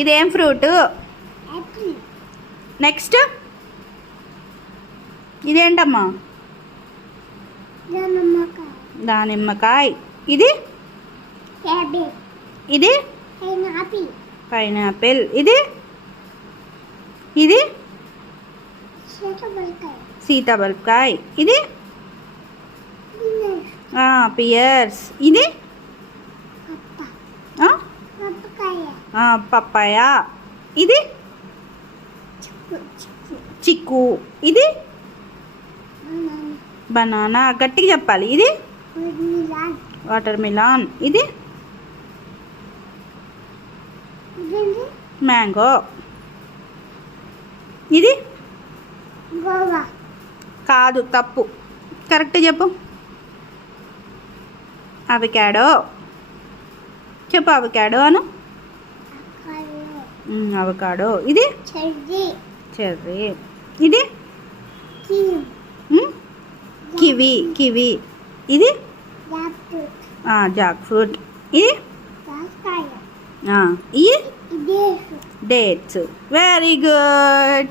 ఇదేం fruit? Apple. Next ఇదేంటమ్మా? దానిమ్మకాయ. దానిమ్మకాయ. ఇది cabbage. ఇది పైనాపిల్. పైనాపిల్. ఇది ఇది సీతాఫలకాయ. సీతాఫలకాయ. ఇది బీన్స్. పియర్స్. ఇది పప్పకాయ. పప్పాయ. ఇది చిక్కు. ఇది బనానా. గట్టిగా చెప్పాలి. ఇది వాటర్ మిలాన్. ఇది మ్యాంగో. ఇది గోవా. కాదు, తప్పు. కరెక్ట్ చెప్పు. అవకాడో. చెప్పు అవకాడో అను. అవకాడో. ఇది చెర్రీ. ఇది కివి. కివి. ఇది జాక్ ఫ్రూట్. ఇది ఇది డేట్స్. Very good.